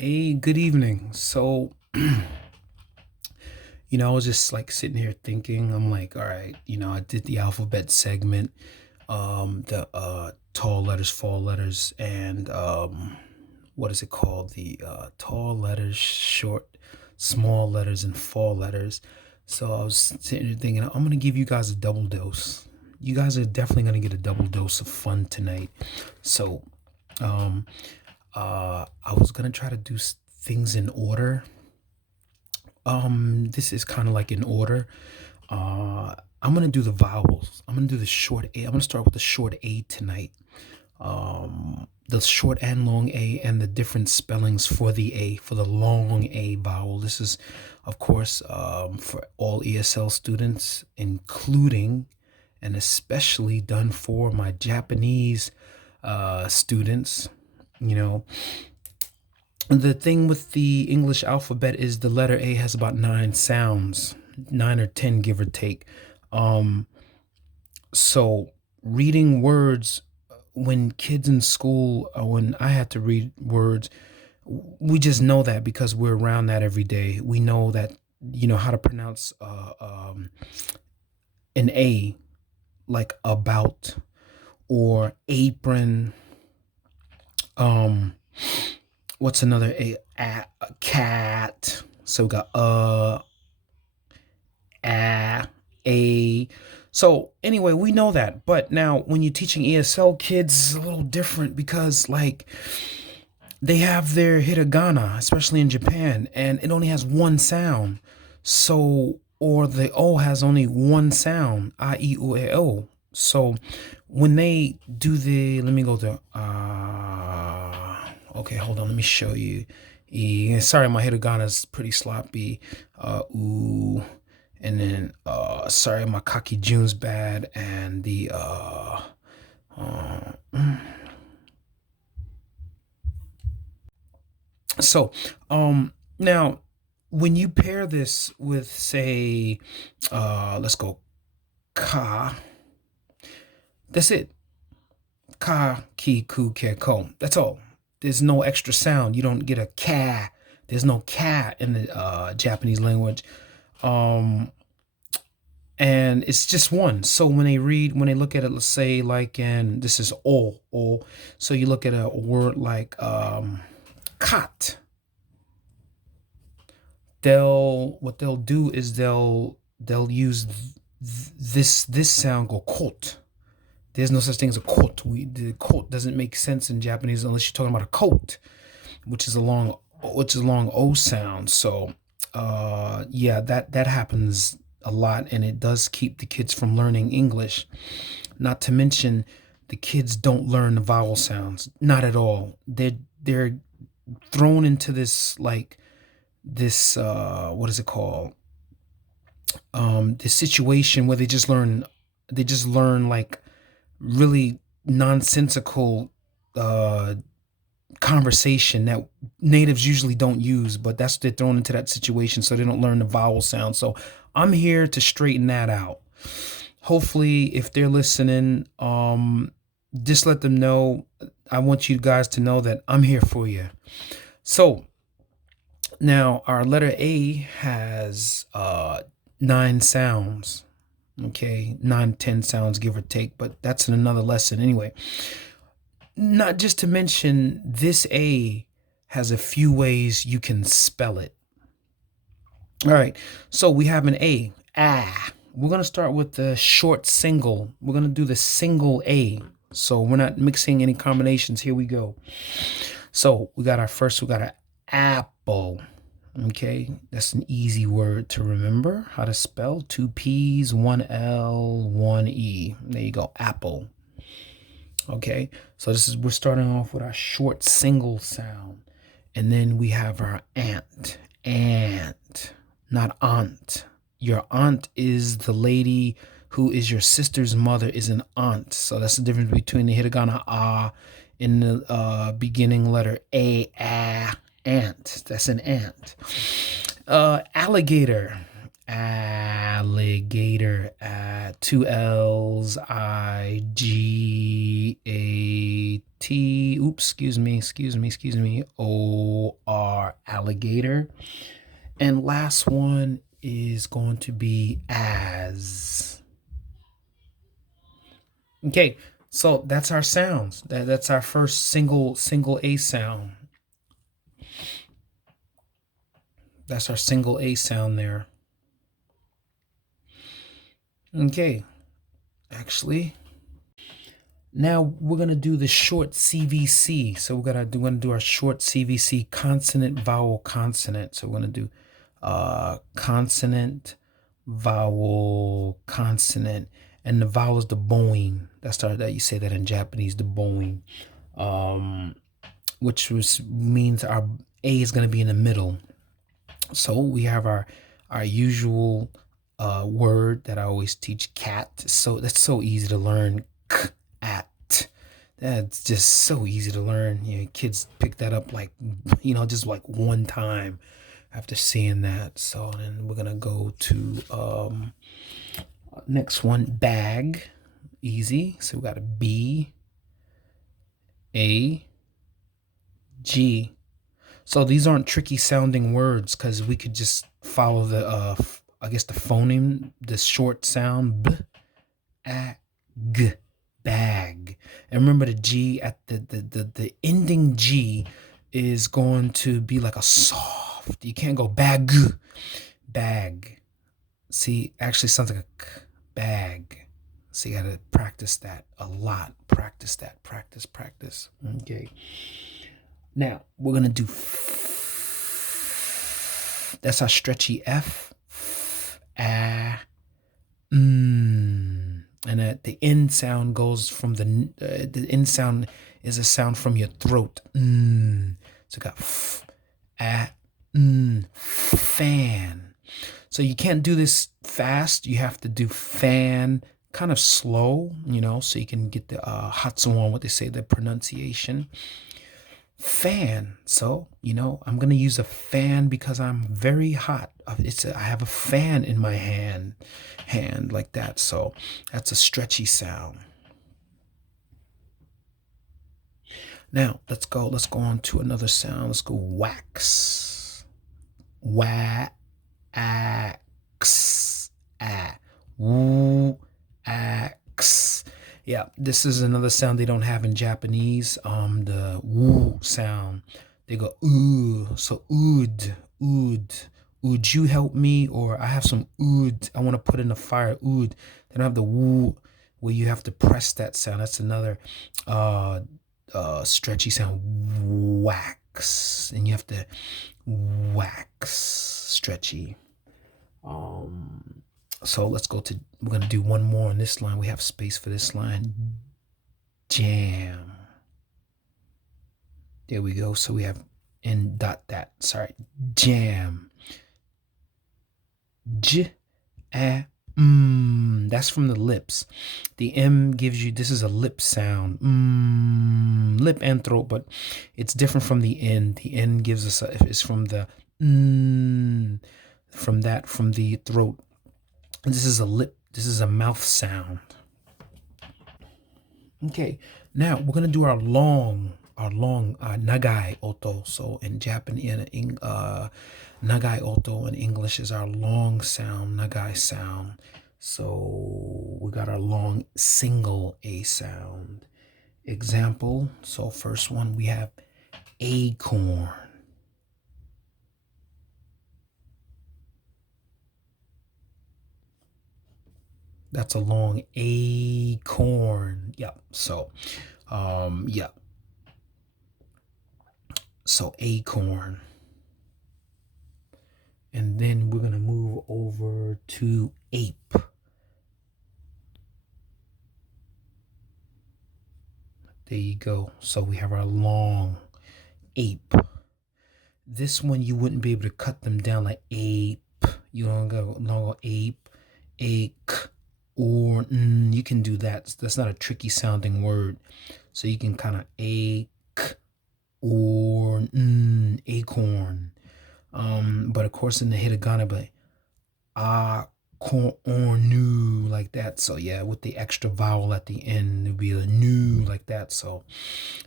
Hey, good evening. So, I was just like sitting here thinking, I'm like, all right, I did the alphabet segment, the tall letters, fall letters, and what is it called? The tall letters, short, small letters, and fall letters. So I was sitting here thinking, I'm gonna give you guys a double dose. You guys are definitely gonna get a double dose of fun tonight. So, um, I was gonna try to do things in order. This is kind of like in order. I'm gonna do the vowels. I'm gonna do the short A. I'm gonna start with the short A tonight. The short and long A and the different spellings for the A, for the long A vowel. This is, of course, for all ESL students, including and especially done for my Japanese students. You know, the thing with the English alphabet is the letter A has about 9 sounds, 9 or 10, give or take. Um, so reading words when kids in school, when I had to read words, we just know that because we're around that every day. We know that, how to pronounce an A, like about or apron. Um, what's another a cat? So we got a. So anyway, we know that. But now when you're teaching ESL kids, it's a little different because like they have their hiragana, especially in Japan, and it only has one sound. So or the O has only one sound, I E U A O. So when they do the let me go to okay, hold on, let me show you. Sorry, my hiragana is pretty sloppy. Ooh, and then sorry, my kaki june's bad, and the uh so now when you pair this with say let's go ka, that's it. Ka, ki, ku, ke, ko. That's all. There's no extra sound. You don't get a ka. There's no ka in the Japanese language. Um, and it's just one. So when they look at it, let's say like, and this is o. So you look at a word like cot. What they'll do is they'll use this sound go kot. There's no such thing as a coat. The coat doesn't make sense in Japanese unless you're talking about a coat, which is a long O sound. So, yeah, that happens a lot, and it does keep the kids from learning English. Not to mention, the kids don't learn the vowel sounds, not at all. They're thrown into this like this what is it called? This situation where they just learn like really nonsensical uh conversation that natives usually don't use, but that's they're thrown into that situation so they don't learn the vowel sound. So I'm here to straighten that out. Hopefully, if they're listening, just let them know. I want you guys to know that I'm here for you. So now our letter A has 9 sounds. Okay, 9, 10 sounds, give or take, but that's in another lesson anyway. Not just to mention, this A has a few ways you can spell it. All right, so we have an A, ah. We're gonna start with the short single. We're gonna do the single A. So we're not mixing any combinations. Here we go. So we got an apple. Okay, that's an easy word to remember how to spell. 2 P's, 1 L, 1 E. There you go, apple. Okay, so we're starting off with our short single sound. And then we have our ant, not aunt. Your aunt is the lady who is your sister's mother is an aunt. So that's the difference between the hiragana a in the beginning letter ant. That's an ant. Alligator. Alligator. 2 L's, IGATOR. excuse me, O-R, alligator. And last one is going to be as. Okay, so that's our sounds. That's our first single A sound. That's our single A sound there. Okay, actually, now we're gonna do the short CVC. So we're gonna do our short CVC, consonant, vowel, consonant. So we're gonna do consonant, vowel, consonant, and the vowel is the boing. That you say that in Japanese, the boing, which means our A is gonna be in the middle. So we have our usual word that I always teach, cat. So that's so easy to learn. At. That's just so easy to learn. Kids pick that up like, just like one time after seeing that. So then we're gonna go to next one, bag. Easy. So we got a B, A, G. So these aren't tricky sounding words because we could just follow the I guess the phoneme, the short sound, b, a, g, bag. And remember the G at the ending G is going to be like a soft. You can't go bag, bag. See, actually sounds like a k, bag. So you gotta practice that a lot. Practice that. Practice. Okay. Now we're gonna do that's our stretchy F, and the end sound goes from the end sound is a sound from your throat. So you got fan. So you can't do this fast. You have to do fan kind of slow, so you can get the Hatsuon, what they say, the pronunciation. Fan. So, I'm going to use a fan because I'm very hot. I have a fan in my hand like that. So that's a stretchy sound. Now let's go on to another sound. Let's go wax. Wax. Woo. Ax. Yeah, this is another sound they don't have in Japanese. The woo sound. They go ooh. So ood. Would you help me? Or I have some ood. I want to put in the fire. Ood. They don't have the woo where you have to press that sound. That's another stretchy sound. Wax. And you have to wax. Stretchy. So we're going to do one more on this line. We have space for this line. Jam. There we go. So we have jam. J, a, that's from the lips. The M gives you, this is a lip sound. Lip and throat, but it's different from the N. The N gives us, it's from the, from the throat. This is a mouth sound. Okay, now we're gonna do our long nagai oto. So in Japanese, nagai oto in English is our long sound, nagai sound. So we got our long single A sound. Example, so first one we have acorn. That's a long acorn. Yep. So, yeah. So acorn. And then we're going to move over to ape. There you go. So we have our long ape. This one, you wouldn't be able to cut them down like ape. You don't go ape, ache. Or you can do that. That's not a tricky sounding word. So you can kind of ache or acorn. But of course in the hiragana, but cornu like that. So yeah, with the extra vowel at the end, it'd be a new like that. So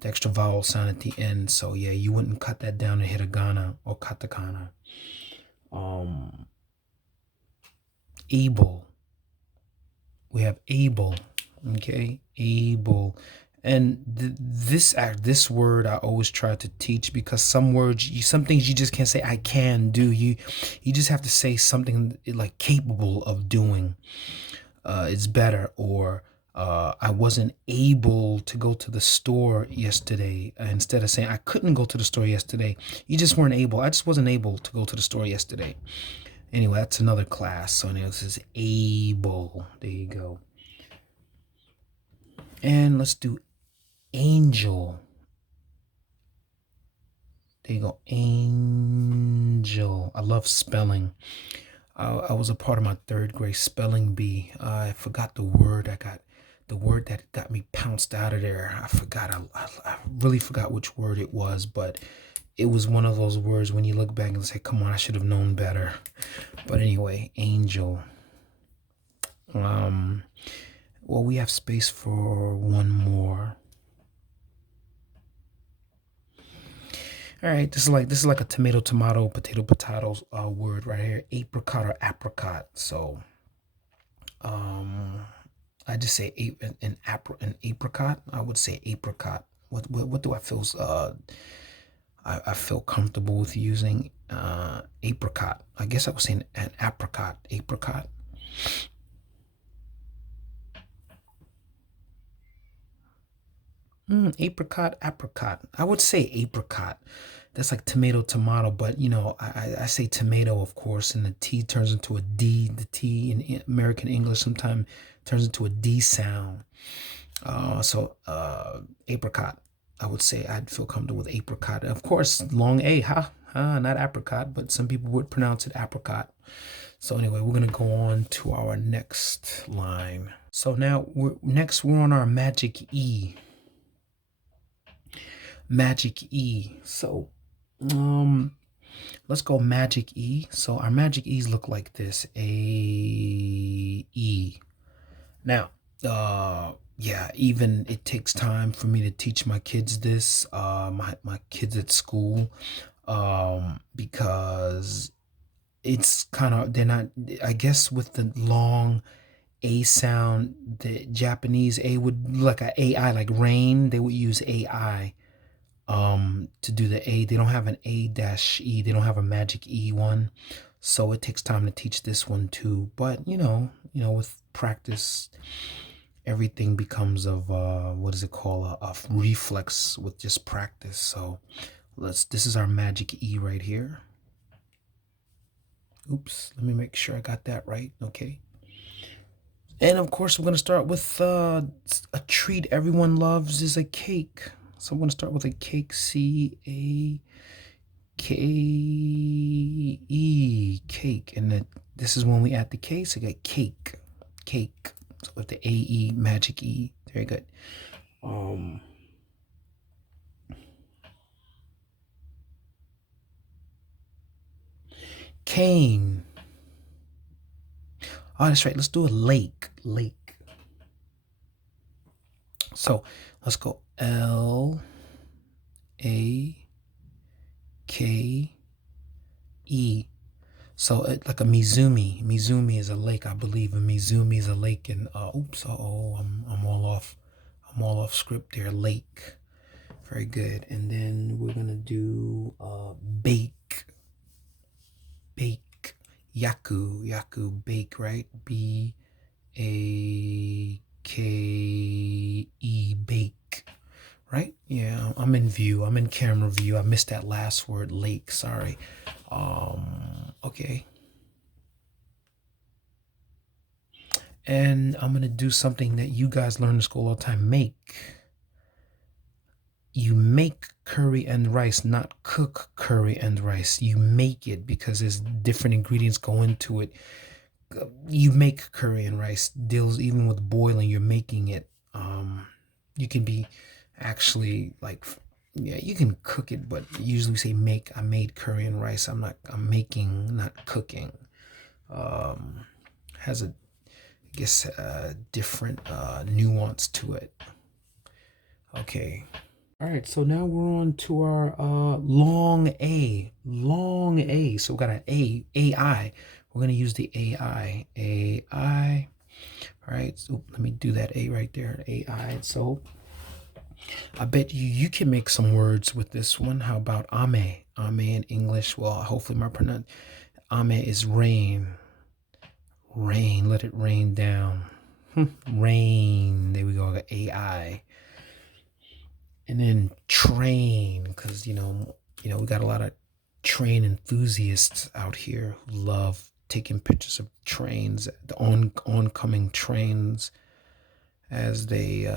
the extra vowel sound at the end. So yeah, you wouldn't cut that down in hiragana or katakana. Able. We have able. Okay, able. And this word I always try to teach, because some words, some things you just can't say I can do. You just have to say something like capable of doing. It's better. Or I wasn't able to go to the store yesterday. Instead of saying I couldn't go to the store yesterday, you just weren't able. I just wasn't able to go to the store yesterday. Anyway, that's another class. So anyway, this is able. There you go. And let's do angel. There you go. Angel. I love spelling. I was a part of my third grade spelling bee. I forgot the word. The word that got me pounced out of there. I forgot. I really forgot which word it was, but it was one of those words when you look back and say, come on, I should have known better. But anyway, angel. Well, we have space for one more. All right, this is like a tomato, potato word right here. Apricot or apricot. So, I just say an apricot. I would say apricot. What do I feel? I feel comfortable with using apricot. I guess I was saying an apricot. Apricot. Apricot. I would say apricot. That's like tomato, but I say tomato, of course, and the T turns into a D. The T in American English sometimes turns into a D sound. So apricot. I would say I'd feel comfortable with apricot. Of course, long A, not apricot, but some people would pronounce it apricot. So anyway, we're gonna go on to our next line. So now we're on our magic E. Magic E. So let's go magic E. So our magic E's look like this. A E. Now, yeah, even it takes time for me to teach my kids this, my kids at school, because it's kind of, they're not, I guess with the long A sound, the Japanese A would like a AI, like rain, they would use AI to do the A. They don't have an A dash E. They don't have a magic E one. So it takes time to teach this one too. But with practice, everything becomes of what is it called? A reflex with just practice. So this is our magic E right here. Oops, let me make sure I got that right. Okay. And of course, we're going to start with a treat everyone loves is a cake. So I'm going to start with a cake. C-A-K-E, cake. And this is when we add the K, so you get cake. Cake. So with the A-E, magic E. Very good. Cane. Oh, that's right. Let's do a lake. Lake. So let's go L A K E. So like a Mizumi. Mizumi is a lake, I believe. A Mizumi is a lake in oops, I'm all off. I'm all off script there. Lake. Very good. And then we're gonna do bake. Bake. Yaku, bake, right? B-A-K-E, bake. Right? Yeah, I'm in view. I'm in camera view. I missed that last word, lake. Sorry. Okay. And I'm gonna do something that you guys learn in school all the time. Make. You make curry and rice, not cook curry and rice. You make it because there's different ingredients go into it. You make curry and rice. Deals even with boiling. You're making it. You can be actually like, yeah, you can cook it, but usually say make. I made curry and rice. I'm making, not cooking. Has a, I guess, different nuance to it. Okay. All right, so now we're on to our long A. Long A. So we got an AI. We're going to use the AI. AI. All right, so let me do that A right there. AI. So I bet you can make some words with this one. How about ame? Ame in English. Well, hopefully my pronoun ame is rain. Rain. Let it rain down. Rain. There we go. I got AI. And then train, because we got a lot of train enthusiasts out here who love taking pictures of trains, the oncoming trains as they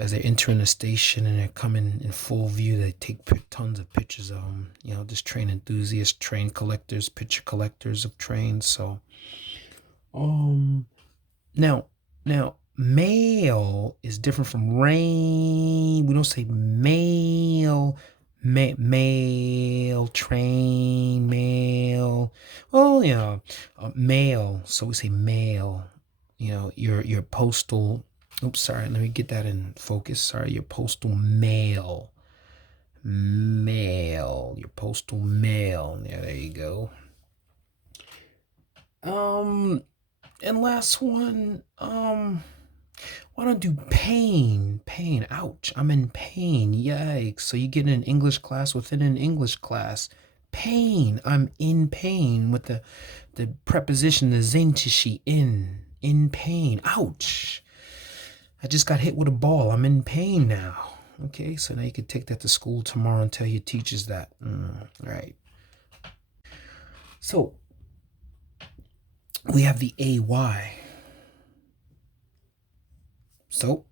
entering the station and they're coming in full view. They take tons of pictures of them. Just train enthusiasts, train collectors, picture collectors of trains. So, now, mail is different from rain. We don't say mail, mail, train, mail. Oh yeah, mail. So we say mail. Your postal. Oops, sorry. Let me get that in focus. Sorry, your postal mail. Mail. Your postal mail. Yeah, there you go. And last one, why don't do pain? Pain. Ouch. I'm in pain. Yikes. So you get an English class within an English class. Pain. I'm in pain with the preposition, the zentishi, in pain. Ouch. I just got hit with a ball. I'm in pain now. Okay, so now you can take that to school tomorrow and tell your teachers that. Right. So we have the AY. So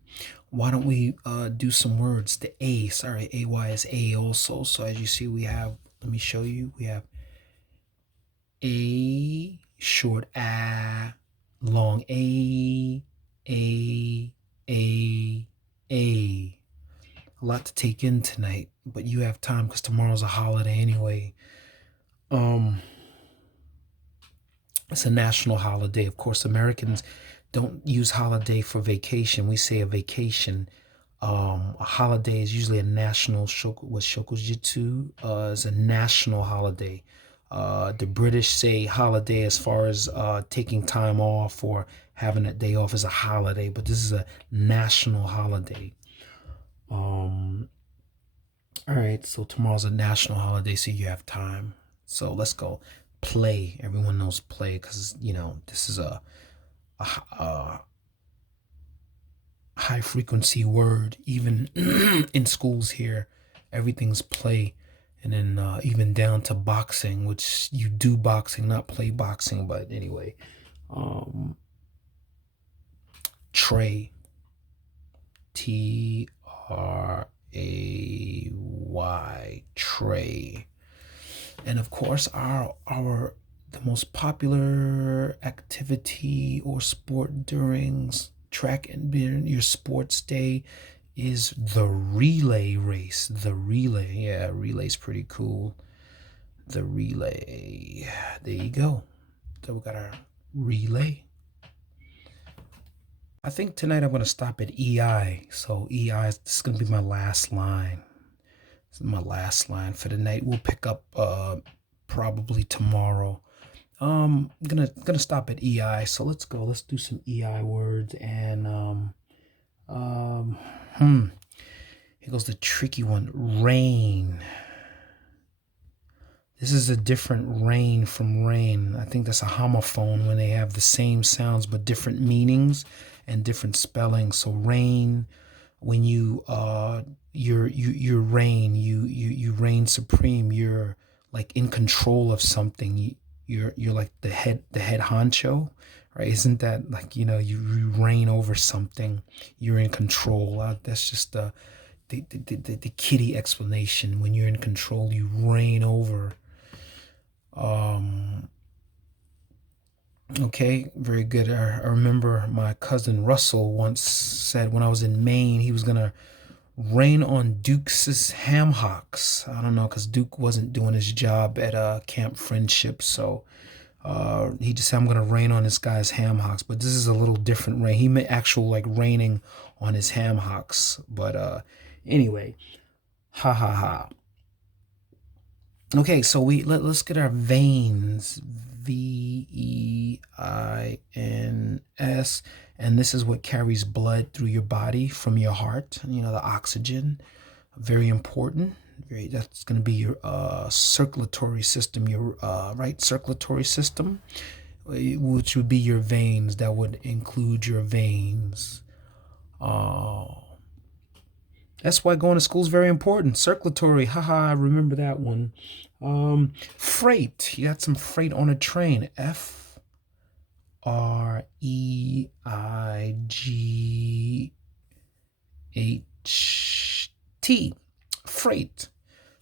why don't we do some words? The A, sorry, AY is A also. So as you see, we have, let me show you, we have A, short A, long A. A lot to take in tonight, but you have time because tomorrow's a holiday anyway. It's a national holiday. Of course, Americans don't use holiday for vacation. We say a vacation. A holiday is usually a national shokujitsu is a national holiday. The British say holiday as far as taking time off or having a day off is a holiday, but this is a national holiday. All right, so tomorrow's a national holiday, so you have time. So let's go. Play. Everyone knows play because this is a high frequency word. Even in schools here, everything's play. And then even down to boxing, which you do boxing, not play boxing, but anyway. Tray. Tray. Tray. And of course, the most popular activity or sport during track and your sports day is the relay race. The relay. Yeah, relay's pretty cool. The relay. There you go. So we got our relay. I think tonight I'm going to stop at EI. So EI, this is going to be my last line. This is my last line for the night. We'll pick up probably tomorrow. I'm gonna stop at EI. So let's go. Let's do some EI words. And here goes the tricky one. Rain. This is a different rain from rain. I think that's a homophone when they have the same sounds but different meanings and different spellings. So rain, when you reign, you reign supreme. You're like in control of something. You're like the head honcho, right? Isn't that like you reign over something? You're in control. That's just the kiddie explanation. When you're in control, you reign over. Okay, very good. I remember my cousin Russell once said when I was in Maine, he was gonna rain on Duke's ham hocks. I don't know, because Duke wasn't doing his job at Camp Friendship, so He just said, I'm gonna rain on this guy's ham hocks, but this is a little different rain. He meant actual like raining on his ham hocks. But anyway, ha ha ha. Okay, so let's get our veins. Veins, and this is what carries blood through your body from your heart. You know, the oxygen, very important. That's going to be your circulatory system, your right circulatory system, which would be your veins. That would include your veins. That's why going to school is very important. Circulatory, haha, remember that one. Freight, you got some freight on a train. Freight.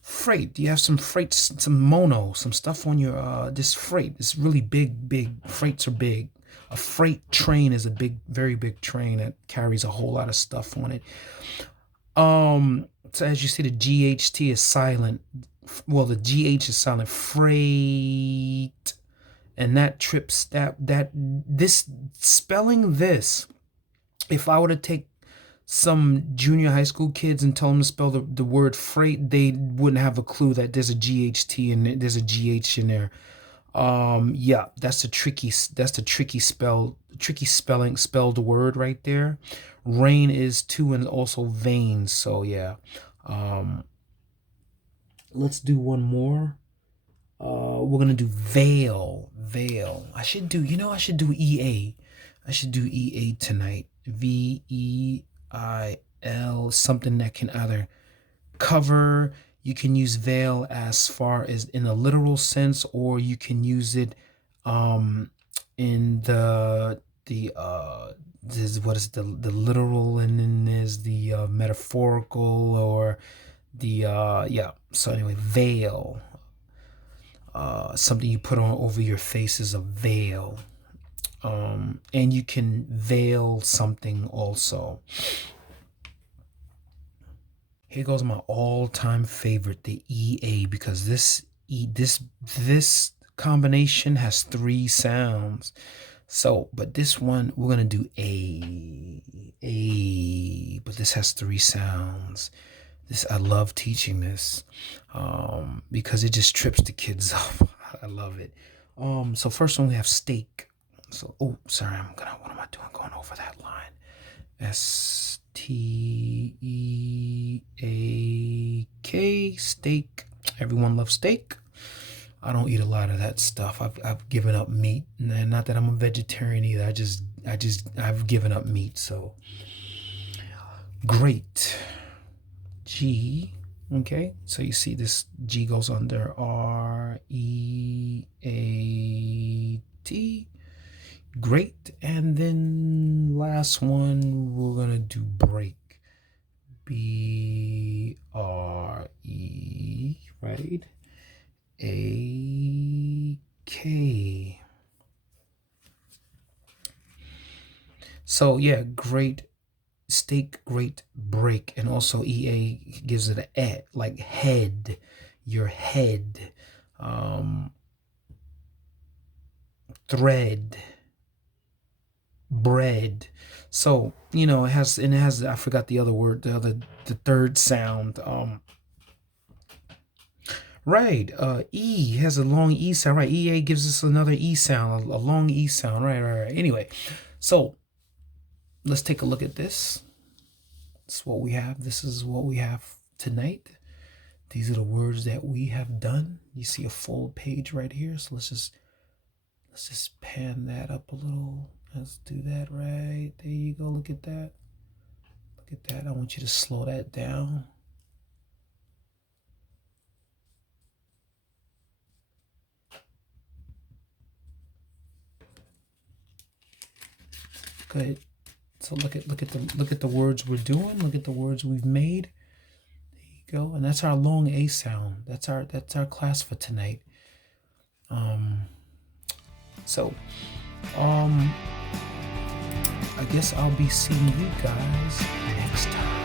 Freight. You have some freight, some stuff on your this freight. It's really big. Freights are big. A freight train is a very big train that carries a whole lot of stuff on it. So as you see, the GHT is silent. Well, the GH is silent. Freight. And that trips this spelling this. If I were to take some junior high school kids and tell them to spell the word freight, they wouldn't have a clue that there's a GHT and there's a GH in there. Yeah, that's a tricky spelled word right there. Rain is too, and also veins. So yeah. Let's do one more. We're gonna do veil. I should do EA. I should do EA tonight. VEIL, something that can either cover. You can use veil as far as in a literal sense, or you can use it in the what is the literal, and then there's the metaphorical, or the yeah. So anyway, veil. Something you put on over your face is a veil. And you can veil something also. Here goes my all-time favorite, the EA, because this combination has 3 sounds. So, but this one we're gonna do A, but this has 3 sounds. I love teaching this because it just trips the kids up. I love it. So first one we have steak. So what am I doing? Going over that line. STEAK, steak. Everyone loves steak. I don't eat a lot of that stuff. I've given up meat, and not that I'm a vegetarian either. I've given up meat. So great. G, okay, so you see this G goes under REAT. Great. And then last one we're gonna do break. BRE, right? AK. So yeah, great steak, great break. And also EA gives it a like head, your head. Thread, bread. So it has I forgot the other word, the third sound. Right, E has a long E sound, right? EA gives us another E sound, a long E sound, right. Anyway, so let's take a look at this. This is what we have. This is what we have tonight. These are the words that we have done. You see a full page right here. So let's just pan that up a little. Let's do that right. There you go. Look at that. Look at that. I want you to slow that down. Good. So look at the words we're doing. Look at the words we've made. There you go. And that's our long A sound. That's our class for tonight. So I guess I'll be seeing you guys next time.